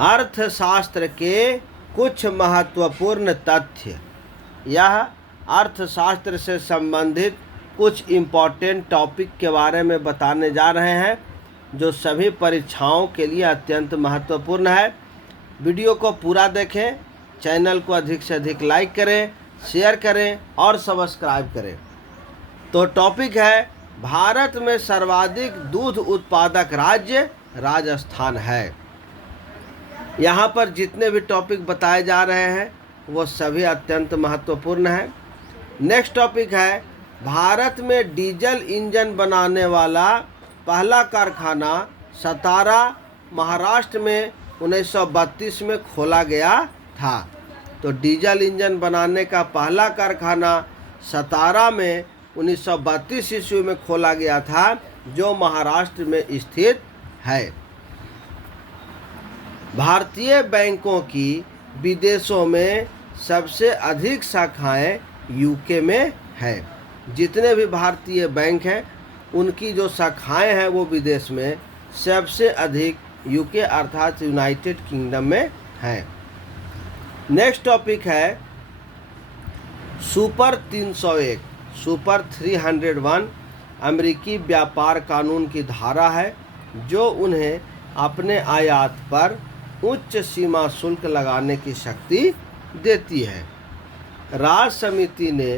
अर्थशास्त्र के कुछ महत्वपूर्ण तथ्य। यह अर्थशास्त्र से संबंधित कुछ इम्पोर्टेंट टॉपिक के बारे में बताने जा रहे हैं जो सभी परीक्षाओं के लिए अत्यंत महत्वपूर्ण है। वीडियो को पूरा देखें, चैनल को अधिक से अधिक लाइक करें, शेयर करें और सब्सक्राइब करें। तो टॉपिक है, भारत में सर्वाधिक दूध उत्पादक राज्य राजस्थान है। यहाँ पर जितने भी टॉपिक बताए जा रहे हैं वो सभी अत्यंत महत्वपूर्ण हैं। नेक्स्ट टॉपिक है, भारत में डीजल इंजन बनाने वाला पहला कारखाना सतारा, महाराष्ट्र में 1932 में खोला गया था। तो डीजल इंजन बनाने का पहला कारखाना सतारा में 1932 ईस्वी में खोला गया था, जो महाराष्ट्र में स्थित है। भारतीय बैंकों की विदेशों में सबसे अधिक शाखाएं यूके में है। जितने भी भारतीय बैंक हैं उनकी जो शाखाएं हैं वो विदेश में सबसे अधिक यूके अर्थात यूनाइटेड किंगडम में हैं। नेक्स्ट टॉपिक है, सुपर 301 सुपर 301 अमेरिकी व्यापार कानून की धारा है जो उन्हें अपने आयात पर उच्च सीमा शुल्क लगाने की शक्ति देती है। राज्य समिति ने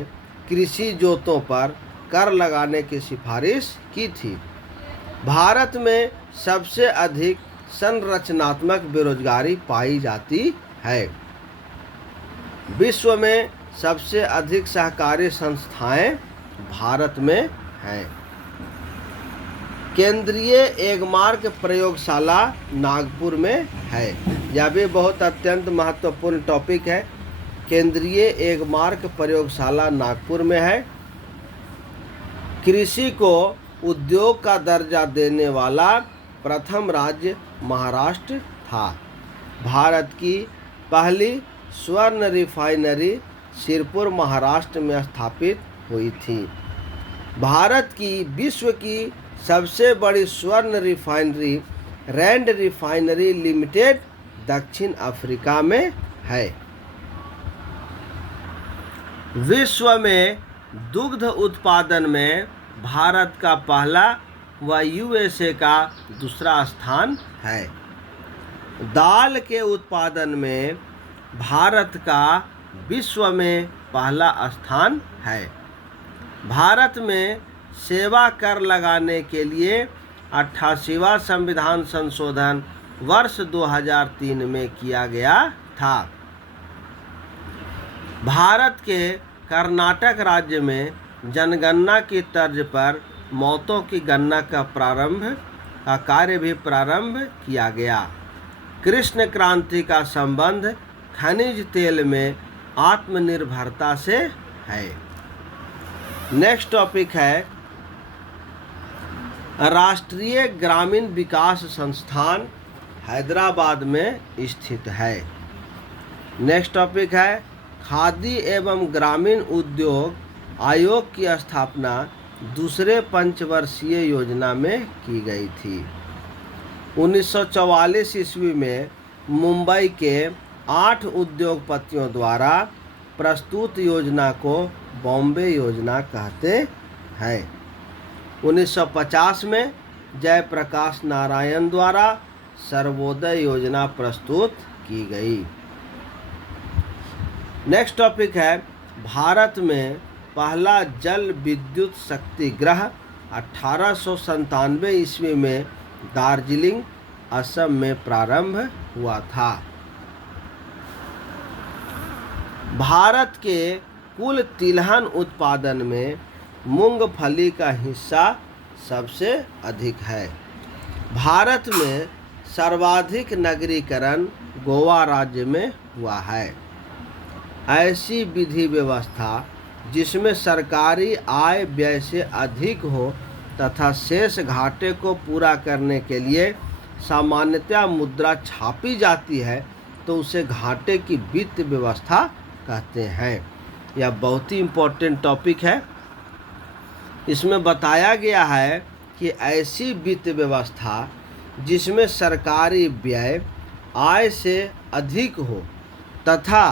कृषि जोतों पर कर लगाने की सिफारिश की थी। भारत में सबसे अधिक संरचनात्मक बेरोजगारी पाई जाती है। विश्व में सबसे अधिक सहकारी संस्थाएं भारत में हैं। केंद्रीय एगमार्क प्रयोगशाला नागपुर में है। यह भी बहुत अत्यंत महत्वपूर्ण टॉपिक है। केंद्रीय एगमार्क प्रयोगशाला नागपुर में है। कृषि को उद्योग का दर्जा देने वाला प्रथम राज्य महाराष्ट्र था। भारत की पहली स्वर्ण रिफाइनरी सिरपुर महाराष्ट्र में स्थापित हुई थी। भारत की विश्व की सबसे बड़ी स्वर्ण रिफाइनरी रैंड रिफाइनरी लिमिटेड दक्षिण अफ्रीका में है। विश्व में दुग्ध उत्पादन में भारत का पहला व यूएसए का दूसरा स्थान है। दाल के उत्पादन में भारत का विश्व में पहला स्थान है। भारत में सेवा कर लगाने के लिए 88वां संविधान संशोधन वर्ष 2003 में किया गया था। भारत के कर्नाटक राज्य में जनगणना की तर्ज पर मौतों की गणना का कार्य भी प्रारंभ किया गया। कृष्ण क्रांति का संबंध खनिज तेल में आत्मनिर्भरता से है। नेक्स्ट टॉपिक है, राष्ट्रीय ग्रामीण विकास संस्थान हैदराबाद में स्थित है। नेक्स्ट टॉपिक है, खादी एवं ग्रामीण उद्योग आयोग की स्थापना दूसरे पंचवर्षीय योजना में की गई थी। 1944 ईस्वी में मुंबई के 8 उद्योगपतियों द्वारा प्रस्तुत योजना को बॉम्बे योजना कहते हैं। 1950 में जयप्रकाश नारायण द्वारा सर्वोदय योजना प्रस्तुत की गई। नेक्स्ट टॉपिक है, भारत में पहला जल विद्युत शक्ति ग्रह 1897 ईस्वी में दार्जिलिंग असम में प्रारंभ हुआ था। भारत के कुल तिलहन उत्पादन में मूंगफली का हिस्सा सबसे अधिक है। भारत में सर्वाधिक नगरीकरण गोवा राज्य में हुआ है। ऐसी विधि व्यवस्था जिसमें सरकारी आय व्यय से अधिक हो तथा शेष घाटे को पूरा करने के लिए सामान्यतः मुद्रा छापी जाती है तो उसे घाटे की वित्त व्यवस्था कहते हैं। यह बहुत ही इम्पोर्टेंट टॉपिक है। इसमें बताया गया है कि ऐसी वित्त व्यवस्था जिसमें सरकारी व्यय आय से अधिक हो तथा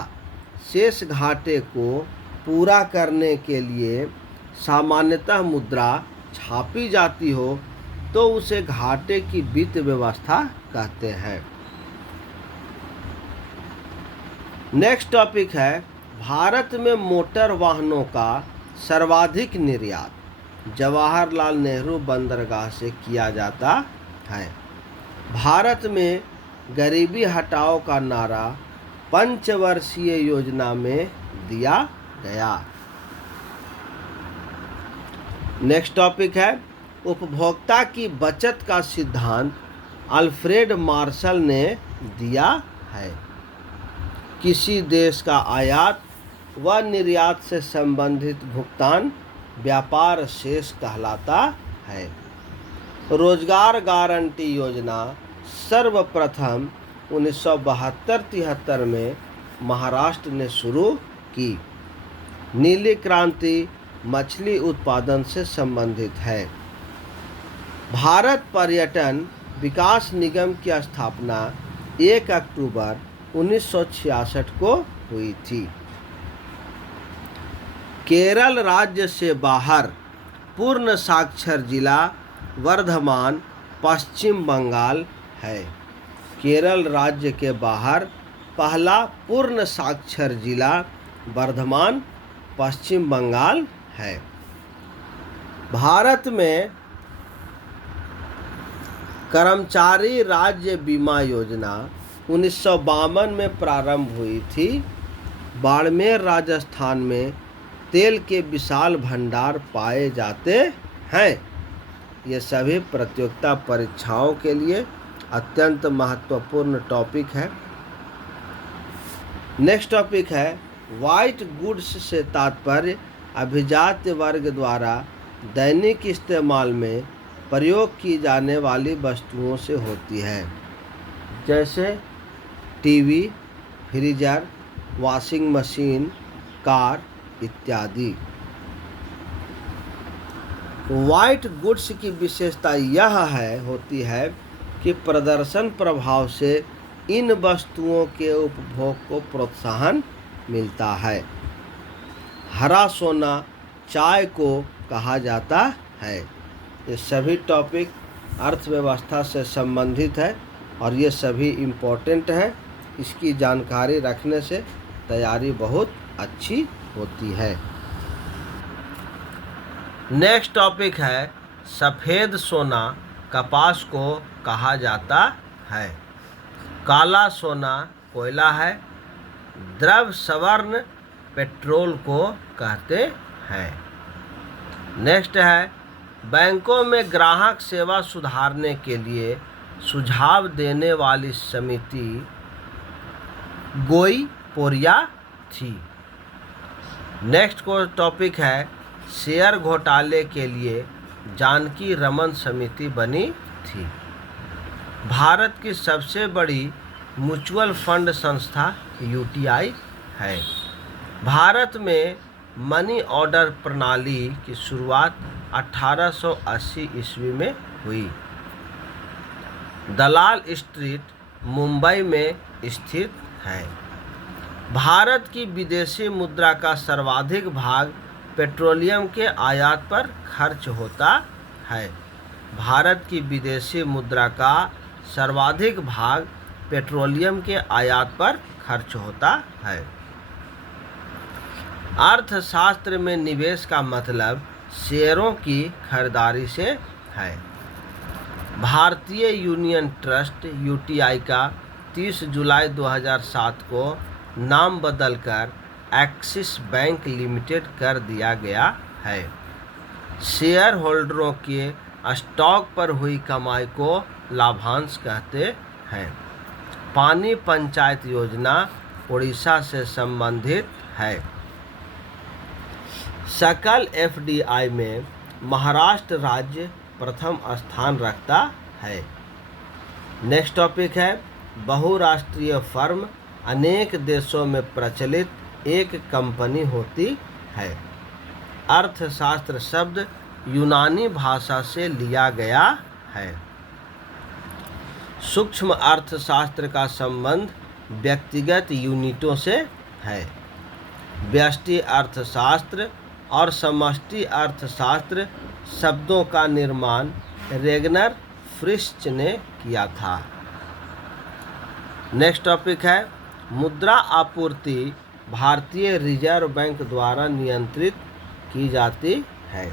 शेष घाटे को पूरा करने के लिए सामान्यतः मुद्रा छापी जाती हो तो उसे घाटे की वित्त व्यवस्था कहते हैं। नेक्स्ट टॉपिक है भारत में मोटर वाहनों का सर्वाधिक निर्यात जवाहरलाल नेहरू बंदरगाह से किया जाता है। भारत में गरीबी हटाओ का नारा पंचवर्षीय योजना में दिया गया। नेक्स्ट टॉपिक है उपभोक्ता की बचत का सिद्धांत अल्फ्रेड मार्शल ने दिया है। किसी देश का आयात व निर्यात से संबंधित भुगतान व्यापार शेष कहलाता है। रोजगार गारंटी योजना सर्वप्रथम 1972-73 में महाराष्ट्र ने शुरू की। नीली क्रांति मछली उत्पादन से संबंधित है। भारत पर्यटन विकास निगम की स्थापना 1 अक्टूबर 1966 को हुई थी। केरल राज्य से बाहर पूर्ण साक्षर जिला वर्धमान पश्चिम बंगाल है। केरल राज्य के बाहर पहला पूर्ण साक्षर जिला वर्धमान पश्चिम बंगाल है। भारत में कर्मचारी राज्य बीमा योजना 1952 में प्रारंभ हुई थी। बाड़मेर राजस्थान में तेल के विशाल भंडार पाए जाते हैं। ये सभी प्रतियोगिता परीक्षाओं के लिए अत्यंत महत्वपूर्ण टॉपिक है। नेक्स्ट टॉपिक है व्हाइट गुड्स से तात्पर्य अभिजात वर्ग द्वारा दैनिक इस्तेमाल में प्रयोग की जाने वाली वस्तुओं से होती है, जैसे TV, freezer, washing machine, car इत्यादि। व्हाइट गुड्स की विशेषता यह होती है कि प्रदर्शन प्रभाव से इन वस्तुओं के उपभोग को प्रोत्साहन मिलता है। हरा सोना चाय को कहा जाता है। ये सभी टॉपिक अर्थव्यवस्था से संबंधित है और ये सभी इम्पोर्टेंट है। इसकी जानकारी रखने से तैयारी बहुत अच्छी होती है। नेक्स्ट टॉपिक है सफ़ेद सोना कपास को कहा जाता है। काला सोना कोयला है। द्रव स्वर्ण पेट्रोल को कहते हैं। नेक्स्ट है बैंकों में ग्राहक सेवा सुधारने के लिए सुझाव देने वाली समिति गोई पोरिया थी। नेक्स्ट को टॉपिक है शेयर घोटाले के लिए जानकी रमन समिति बनी थी। भारत की सबसे बड़ी म्यूचुअल फंड संस्था यूटीआई है। भारत में मनी ऑर्डर प्रणाली की शुरुआत 1880 ईस्वी में हुई। दलाल स्ट्रीट मुंबई में स्थित है। भारत की विदेशी मुद्रा का सर्वाधिक भाग पेट्रोलियम के आयात पर खर्च होता है। भारत की विदेशी मुद्रा का सर्वाधिक भाग पेट्रोलियम के आयात पर खर्च होता है। अर्थशास्त्र में निवेश का मतलब शेयरों की खरीदारी से है। भारतीय यूनियन ट्रस्ट यूटीआई का 30 जुलाई 2007 को नाम बदलकर एक्सिस बैंक लिमिटेड कर दिया गया है। शेयर होल्डरों के स्टॉक पर हुई कमाई को लाभांश कहते हैं। पानी पंचायत योजना उड़ीसा से संबंधित है। सकल एफडीआई में महाराष्ट्र राज्य प्रथम स्थान रखता है। नेक्स्ट टॉपिक है बहुराष्ट्रीय फर्म अनेक देशों में प्रचलित एक कंपनी होती है। अर्थशास्त्र शब्द यूनानी भाषा से लिया गया है। सूक्ष्म अर्थशास्त्र का संबंध व्यक्तिगत यूनिटों से है। व्यष्टि अर्थशास्त्र और समष्टि अर्थशास्त्र शब्दों का निर्माण रेगनर फ्रिश्च ने किया था। नेक्स्ट टॉपिक है मुद्रा आपूर्ति भारतीय रिजर्व बैंक द्वारा नियंत्रित की जाती है।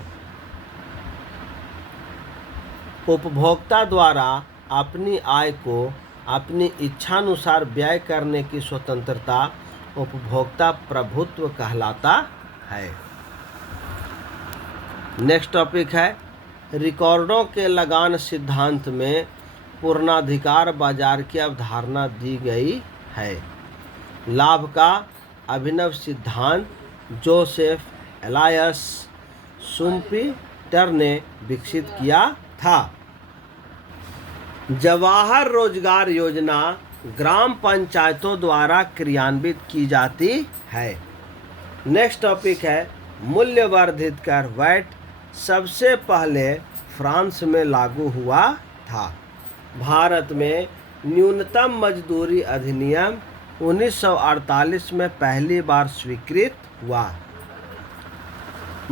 उपभोक्ता द्वारा अपनी आय को अपनी इच्छानुसार व्यय करने की स्वतंत्रता उपभोक्ता प्रभुत्व कहलाता है। नेक्स्ट टॉपिक है रिकॉर्डों के लगान सिद्धांत में पूर्णाधिकार बाजार की अवधारणा दी गई है। लाभ का अभिनव सिद्धांत जोसेफ एलायस शुम्पीटर ने विकसित किया था। जवाहर रोजगार योजना ग्राम पंचायतों द्वारा क्रियान्वित की जाती है। नेक्स्ट टॉपिक है मूल्यवर्धित कर वैट सबसे पहले फ्रांस में लागू हुआ था। भारत में न्यूनतम मजदूरी अधिनियम 1948 में पहली बार स्वीकृत हुआ।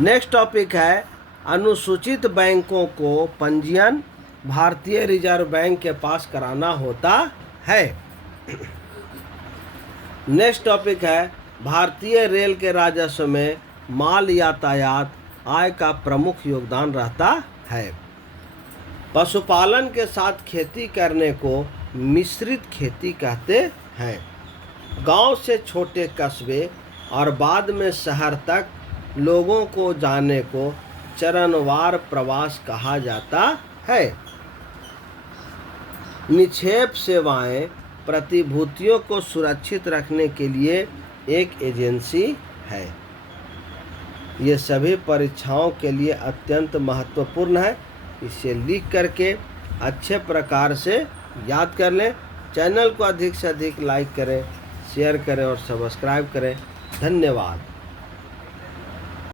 नेक्स्ट टॉपिक है अनुसूचित बैंकों को पंजीयन भारतीय रिजर्व बैंक के पास कराना होता है। नेक्स्ट टॉपिक है भारतीय रेल के राजस्व में माल यातायात आय का प्रमुख योगदान रहता है। पशुपालन के साथ खेती करने को मिश्रित खेती कहते हैं। गांव से छोटे कस्बे और बाद में शहर तक लोगों को जाने को चरणवार प्रवास कहा जाता है। निक्षेप सेवाएं प्रतिभूतियों को सुरक्षित रखने के लिए एक एजेंसी है। ये सभी परीक्षाओं के लिए अत्यंत महत्वपूर्ण है। इसे लिख करके अच्छे प्रकार से याद कर लें। चैनल को अधिक से अधिक लाइक करें, शेयर करें और सब्सक्राइब करें। धन्यवाद।